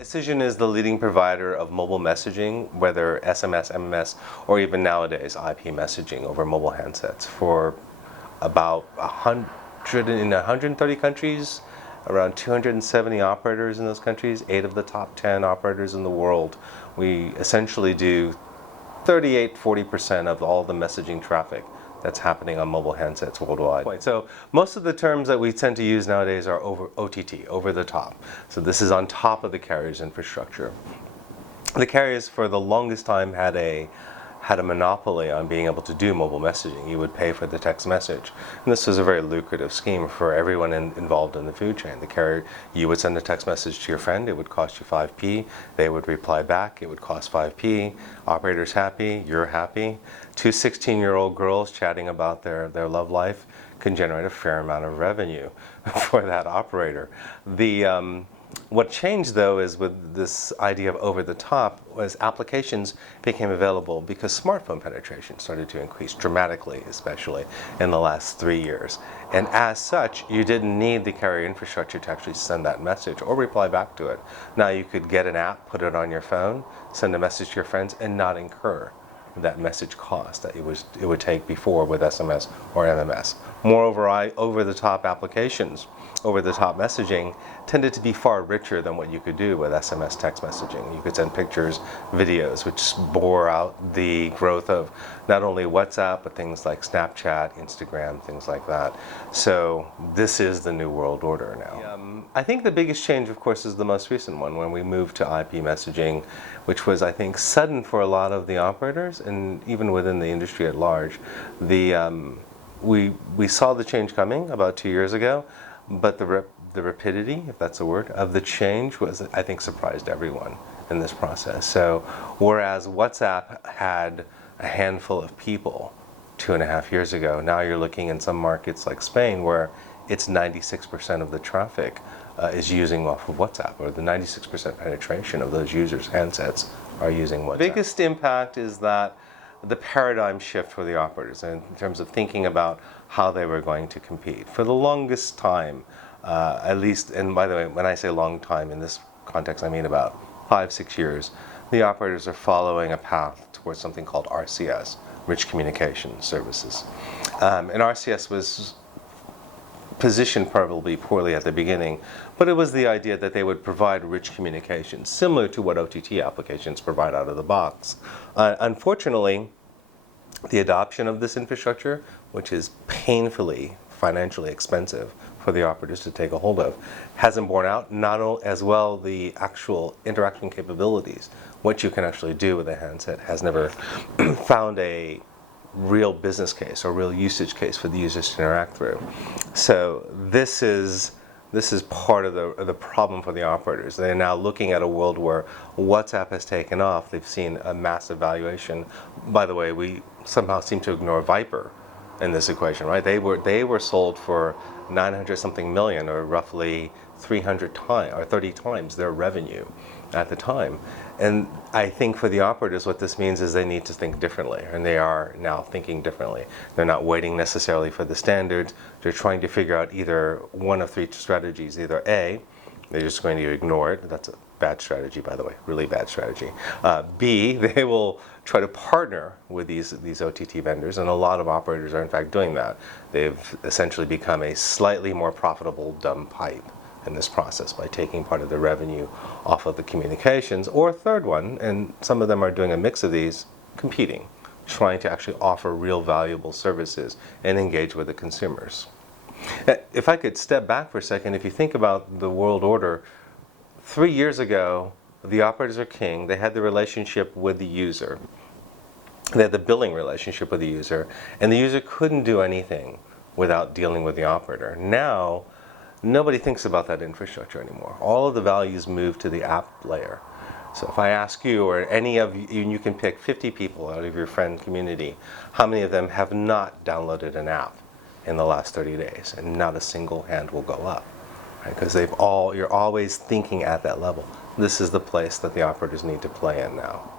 Acision is the leading provider of mobile messaging, whether SMS, MMS, or even nowadays IP messaging over mobile handsets for about 130 countries, around 270 operators in those countries, 8 of the top 10 operators in the world. We essentially do 40% of all the messaging traffic that's happening on mobile handsets worldwide. So most of the terms that we tend to use nowadays are over OTT, over the top. So this is on top of the carrier's infrastructure. The carriers for the longest time had a monopoly on being able to do mobile messaging. You would pay for the text message. And this was a very lucrative scheme for everyone involved in the food chain. The carrier, you would send a text message to your friend, it would cost you 5p. They would reply back, it would cost 5p. Operator's happy, you're happy. 2 16-year-old girls chatting about their love life can generate a fair amount of revenue for that operator. What changed, though, is with this idea of over the top, was applications became available because smartphone penetration started to increase dramatically, especially in the last 3 years. And as such, you didn't need the carrier infrastructure to actually send that message or reply back to it. Now you could get an app, put it on your phone, send a message to your friends, and not incur that message cost that it would take before with SMS or MMS. Moreover, over-the-top applications, over-the-top messaging tended to be far richer than what you could do with SMS text messaging. You could send pictures, videos, which bore out the growth of not only WhatsApp, but things like Snapchat, Instagram, things like that. So this is the new world order now. I think the biggest change, of course, is the most recent one, when we moved to IP messaging, which was, I think, sudden for a lot of the operators, and even within the industry at large. We saw the change coming about 2 years ago, but the rapidity, if that's a word, of the change was, I think, surprised everyone in this process. So whereas WhatsApp had a handful of people 2.5 years ago, now you're looking in some markets like Spain where it's 96% of the traffic is using off of WhatsApp, or the 96% penetration of those users' handsets are using WhatsApp. The biggest impact is that the paradigm shift for the operators in terms of thinking about how they were going to compete. For the longest time, at least, and by the way, when I say long time in this context, I mean about 5-6 years, the operators are following a path towards something called RCS, Rich Communication Services. And RCS was positioned probably poorly at the beginning, but it was the idea that they would provide rich communication, similar to what OTT applications provide out of the box. Unfortunately, the adoption of this infrastructure, which is painfully financially expensive for the operators to take a hold of, hasn't borne out, not as well the actual interaction capabilities. What you can actually do with a handset has never found a real business case or real usage case for the users to interact through. So this is part of the problem for the operators. They're now looking at a world where WhatsApp has taken off. They've seen a massive valuation. By the way, we somehow seem to ignore Viper in this equation, right? They were sold for 900 something million, or roughly 300 times or 30 times their revenue at the time. And I think for the operators, what this means is they need to think differently, and they are now thinking differently. They're not waiting necessarily for the standards. They're trying to figure out either one of 3 strategies. Either A, they're just going to ignore it. That's a bad strategy, by the way, really bad strategy. B, they will try to partner with these OTT vendors, and a lot of operators are in fact doing that. They've essentially become a slightly more profitable dumb pipe in this process by taking part of the revenue off of the communications. Or a third one, and some of them are doing a mix of these, competing, trying to actually offer real valuable services and engage with the consumers. If I could step back for a second, if you think about the world order, 3 years ago, the operators are king. They had the relationship with the user. They had the billing relationship with the user, and the user couldn't do anything without dealing with the operator. Now, nobody thinks about that infrastructure anymore. All of the values move to the app layer. So if I ask you, or any of you, and you can pick 50 people out of your friend community, how many of them have not downloaded an app in the last 30 days? And not a single hand will go up, right? Because you're always thinking at that level. This is the place that the operators need to play in now.